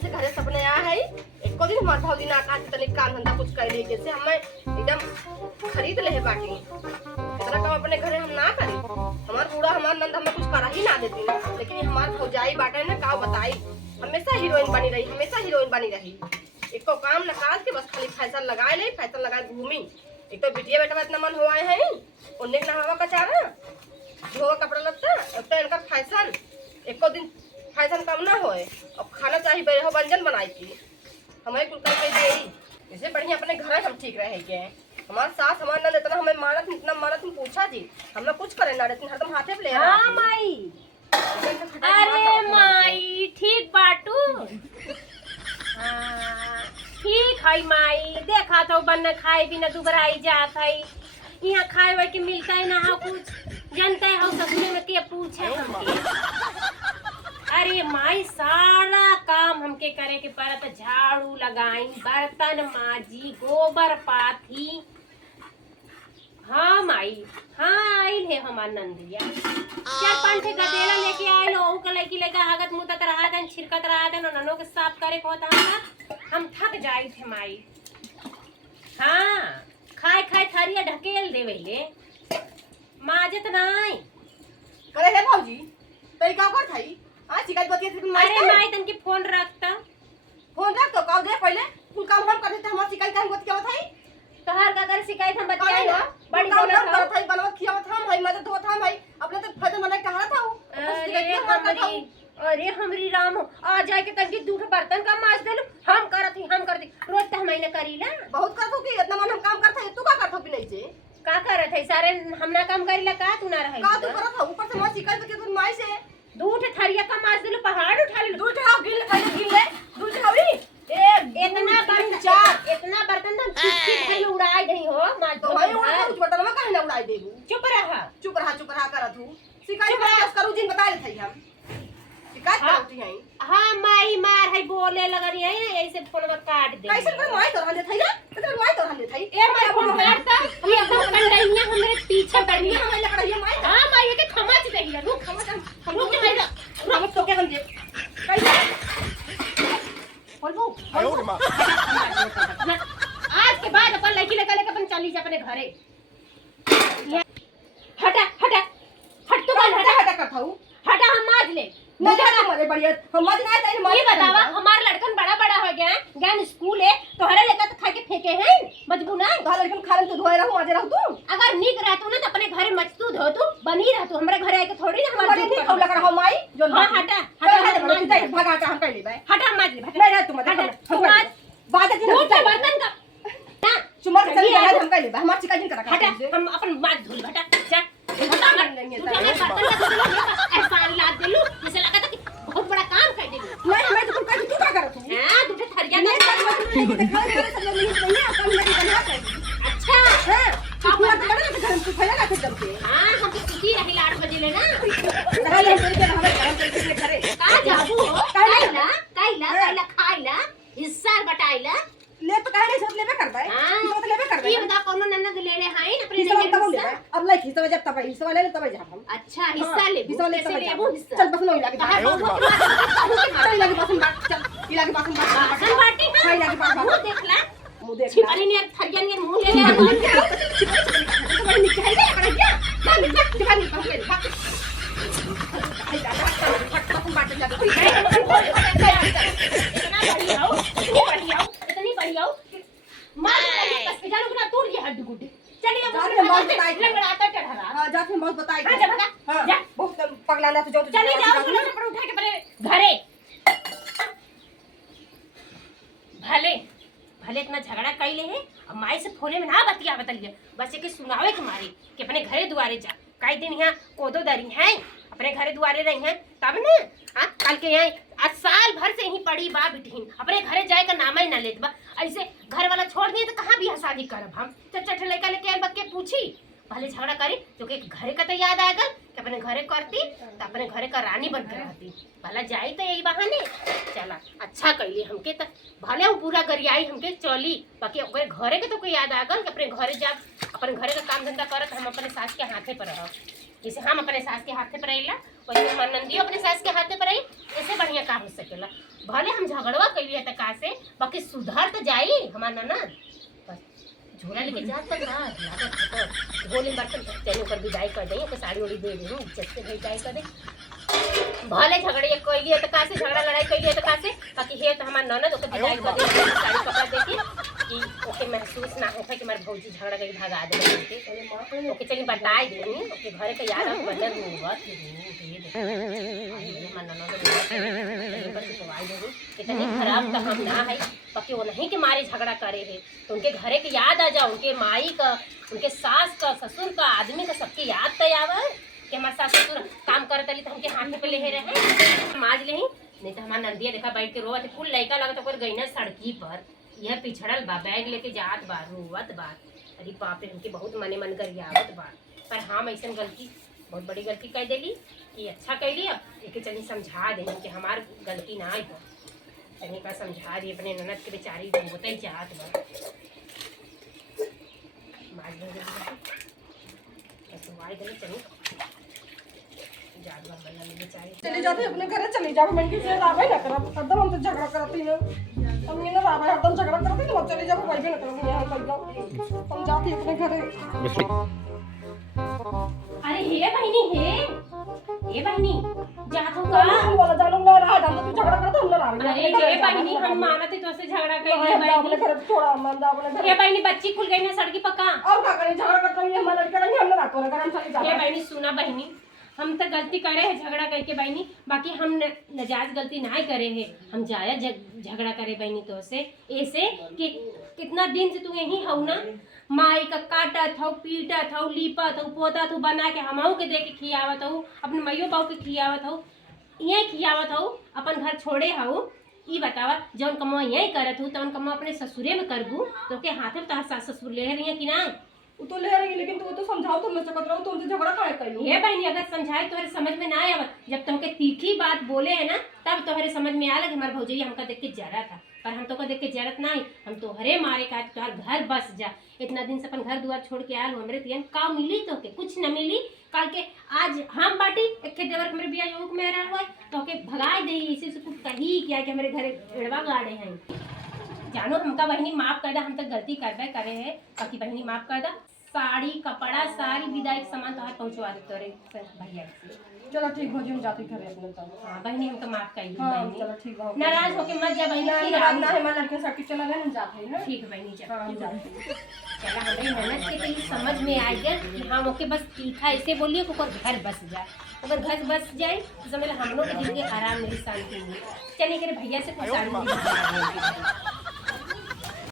दिन से घरे सपने आ है एको दिन हमार भौजी ना कहा तनी काम धंधा कुछ कर ले जैसे हमें एकदम खरीद ले है बाटी इतना काम अपने घरे हम ना करी हमार पूरा हमार नंद हमें कुछ करा ही ना देती लेकिन ये हमार भौजाई बाटे ना का बताई हमेशा हीरोइन बनी रही एको काम न काज के बस खाली फैशन लगाए ले फैशन लगाए घूमी एक तो बिटिया बेटा इतना मन हुआ है उन्हें ना हवा कचारा धोवा कपड़ा लगता एक तो इनका फैशन एको दिन फैशन कम ना होए अब खाना चाहिए बेरे हो व्यंजन बनाई की हमें कुल कर दे इससे बढ़िया अपने घर हम ठीक रहे के हमारे सास हमारे नंद इतना हमें मारत इतना मारत तुम पूछा जी हम ना कुछ करे ना लेकिन हरदम हाथे पे ले हां माई अरे माई ठीक बाटू ठीक है माई देखा तो बन खाए बिना दुबराई जात है यहाँ खाए वाए के मिलता है ना हाँ कुछ जनता है हम ससुरे में के पूछे हमके अरे माई सारा काम हमके करे के पड़त झाड़ू लगाई बर्तन माजी गोबर पाथी हाँ माई हाँ आइल है हमार नंदिया चार पांच ठे गदेला लेके आइल ओ के लड़की लेके आगत मुतत रहा था छिरकत रहा था ननों के साफ करे को होता हम थक जाई थे माई हाँ खाए खाए थरिया ढकेल देवे ले माजत नहीं करे है भौजी तई का कर थाई आ शिकायत बतिया थे अरे माई तनके फोन रखता फोन रख तो काव दे पहले कुल काम हम करते थे हमार शिकायत हम बतिया थाई तोहार का कर शिकायत हम बतियाई ना बड़ी काम बोलत कर थाई बनवत खिया था भाई मदद हो था भाई अपने तो फजल मना कहा था अरे हमरी राम आ जाए के तनके दूठ बर्तन का माज देलु हम करती रोज त हमई न करीला बहुत करतो कि इतना मन हम काम करता है तू का करतो भी नहीं छे का करत है सारे हम ना काम करीला का तू ना रहे का तू करत हो ऊपर से हमार शिकायत बतिया तू माई से दूठ थरिया का माज देलु पहाड़ उठा ले दूध हाव गिल ले दूध हावरी इतना बर्तन तो ठीक है उड़ाई नहीं हो माज तो भाई उड़ा कुछ बर्तन में काहे ना उड़ाई देबू चुप रहा करत हूं शिकायत बस करू जिन बता दे थई हम शिकायत करती हैं हां माई मार है बोले लगनी है ऐसे फोन में काट दे कैसे कर माई तो हले थई ना कितना माई तो हले थई ए माई फोन काटता हम एकदम कंडैनिया हमरे पीछे बैठी हम लग रही है माई हां माई के खमाच देही रुक खमाच हम रुक के भाई हम तो के हम दे कैसे बोलबो आयो रे मां आज के बाद अपन लड़की लेके अपन चली जा अपने घरे हटा हट तू हटा करता हूं हटा हम माज ले नहीं हटा मरे बढ़िया हम मत ना तई ये बतावा हमार लड़कन बड़ा हो गया ज्ञान स्कूल है तोहरे लेकर तो खा के फेंके हैं मजबू ना घर लेकिन खालन तू धोए रहू आजे रहू तू अगर नीक रहतू ना तो अपने घरे मचतू धो तू बनी रहतू हमरे घरे आके थोड़ी ना हमारे नहीं खाऊ लग रहा माई जो हां हटा भगा हम कर ले भाई हटा माज ले नहीं रह तू मत तू माज बात दिन दूसरे बर्तन का ना चुमर के चली हम कर ले हमार शिकायत करा हटा हम अपन माज धुल हटा जा एहसान लाद देलू जैसे लगा था कि बहुत बड़ा काम कर देलू नहीं मैं तो तू का करत हूं हां दूसरे थरिया नहीं सब लोग नहीं है अपन मेरी बना कर अच्छा हां तू मत बना तो घर तू फैला के जम के हां हम तो सीधी रही 8 बजे ले ना चल हम करके हमें काम करके घरे का जाबू काइला खाइला हिस्सा बटाइला ले तो काहे नहीं सब लेबे करबे हां तो लेबे करबे ये बता कोनो ननद ले ले हां अपने हिस्सा तब लेबे अब लाइक हिस्सा जब तब हिस्सा ले तब जा हम अच्छा हिस्सा ले हिस्सा ले कैसे तब लेबू हिस्सा चल बस नहीं लगे चल लगे बस चल लगे बस बासन बाटी हां लगे बस मुंह देखला मुंह देख छिपाली ने थरिया ने मुंह ले ले तो निकाल दे कर क्या ना निकाल निकाल इतनी बढ़िया मार कस के जानो ना तोड़ ये हड्डी गुड्डी चलिए जाके मौत बताई लंगड़ाता चढ़ा हां जाके मौत बताई हां जा भगा हां जा बहुत पगला ना तो जो चली जाओ सुनो से पर उठा के पहले घरे भले भले इतना झगड़ा कैले है अब माई से फोने में ना बतिया बतलिए बस एक सुनावे के मारे कि अपने घरे दुआरे जा कई दिन यहाँ कोदो दरी हैं अपने घरे दुआरे रही हैं तब ना कल के यहाँ आज साल भर से यहीं पड़ी बा बिठीन अपने घरे जाए का नाम ही ना लेत बा ऐसे घर वाला छोड़ दिए तो कहाँ भी शादी करब हम चट लड़का लेके आए बच्चे पूछी भले झगड़ा करी तो कि घरे का तो याद आएगा कि अपने घरे करती तो अपने घरे का रानी बन के रहती भला जाई तो यही बहाने चला अच्छा कैली हमके तो भले वो पूरा गरियाई हमके चली बाकी ओकरे घरे के तो कोई याद आगल कि अपने घरे जा अपने घरे का काम धंधा करत हम अपने सास के हाथे पर रह जैसे हम अपने सास के हाथे पर आइला वैसे हमार नंदियो अपने सास के हाथे पर आई, ऐसे बढ़िया का हो सकेला। भले हम झगड़वा कैली है त का से, बाकी सुधर तो जाई हमार ननद। बस झोला लेके जात तक ना लागत गोली बर्तन चली ऊपर विदाई कर दें, तो साड़ी उड़ी दे दें, इज्जत से विदाई कर दें। भले झगड़े कैली है त का से, झगड़ा लड़ाई कैली है त का से, बाकी हे तो हमार ननद ओके विदाई कर दे, साड़ी कपड़ा दे के कि ओके महसूस ना होखे कि हमारे भौजी झगड़ा करके भगा दे के ओके चली बताई दे ओके घरे के याद हम बदल हुआ इतनी खराब तो हम ना है, बाकी वो नहीं कि मारे झगड़ा करे है तो उनके घरे के याद आ जाओ, उनके माई का, उनके सास का, ससुर का, आदमी का, सबके याद तो आवे कि हमारे सास ससुर काम करे तली तो हमके हाथ पे ले रहे माज ले, नहीं तो हमारा नंदिया देखा बैठ के रोवत कुल लड़का लगा तो गई ना सड़की पर, यह पिछड़ल बा बैग लेके जात बा रोवत बा। अरे बाप रे हमके बहुत मने मन कर आवत बा, पर हम ऐसा गलती बहुत बड़ी गलती कर देली कि अच्छा कैली। अब एक चली समझा दे कि हमार गलती ना आई हो, तनी का समझा दी अपने ननद के बेचारी होते ही जात बा। माज ले ऐसे वाई दे चली जात बा बल्ला में बेचारी चली जाते अपने घरे चली जाओ, मैं किसी से रावे ना करब, एकदम हम तो झगड़ा करती ना, हम ये ना रावे एकदम झगड़ा करती ना, चली जाओ कोई भी ना करूंगी यहाँ कर जाओ, हम जाती अपने घरे। अरे हे बहनी हे बहनी जात हो का हम वाला जानो ना रहा जान तो तू झगड़ा करता हम ना रावे। अरे हे बहनी हम मानत तो से झगड़ा कर अपने बहनी घर छोड़ा मंदा अपने घर। हे बहनी बच्ची खुल गई ना सड़की पक्का और का करें झगड़ा करता हूं, हम लड़का नहीं हम ना रात को अगर हम चली हे जाते। बहनी सुना बहनी, हम तो गलती करे है झगड़ा करके बहनी, बाकी हम नजायज गलती ना करे है, हम जायज झगड़ा करे बहनी तो से ऐसे कि कितना दिन से तू यही हो ना, माई का काटत हो, पीटत हो, लीपत हो, पोतत हो, बना के हमहू के दे के खियावत हो, अपने मैयो बाबू के खियावत हो, यही खियावत हो, अपन घर छोड़े हो। ई बतावा जौन कमवा यही करत हो तौन कमवा अपने ससुरे में करबू तो के हाथे में तोहर सास ससुर ले रही है कि ना? वो तो ले रही लेकिन तू तो समझाओ, तुम न सकत रहो, तुमसे झगड़ा काहे कइलो? ये बहनी अगर समझाए तोहरे समझ में ना आवत, जब तुमके तीखी बात बोले है ना तब तोहरे समझ में आला कि हमार भौजैया हमका देख के जरा था, पर हम तो को देख के जरत नहीं, हम तोहरे मारे का तोहर घर बस जा। इतना दिन से अपन घर दुआर छोड़ के आयल हमरे तियन का मिली तो के कुछ न मिली, कल के आज हम बाटी एक के देवर के मेरे बिया योग में रहा हुआ तो के भगाए दे इसी से कुछ कही किया कि हमारे घरे एड़वा गाड़े हैं। जानो हमका बहनी माफ कर दा, हम तो गलती करबे करे है, बाकी बहनी माफ कर दा। साड़ी कपड़ा सारी विदाई के सामान तोहर पहुंचवा दे तोरे भैया से। चलो ठीक हो जी, हम जाते घरे अपने तो। हाँ बहनी हम तो माफ कर दी हाँ बहनी, चलो ठीक हो। नाराज होके मत जा बहनी, फिर ना आऊं। ना है हमारे लड़के साथ चला गया ना जाते हैं ना। ठीक है बहनी चल। हाँ हम जाते हैं। चला हमारी ननद के कहीं समझ में आ गया कि हाँ ओके बस तीखा ऐसे बोलिए कि ओकर घर बस जाए, अगर घर बस जाए तो समझ हम लोग के दिल के आराम मिली, शांति मिली। चलिए करे भैया से कुछ साड़ी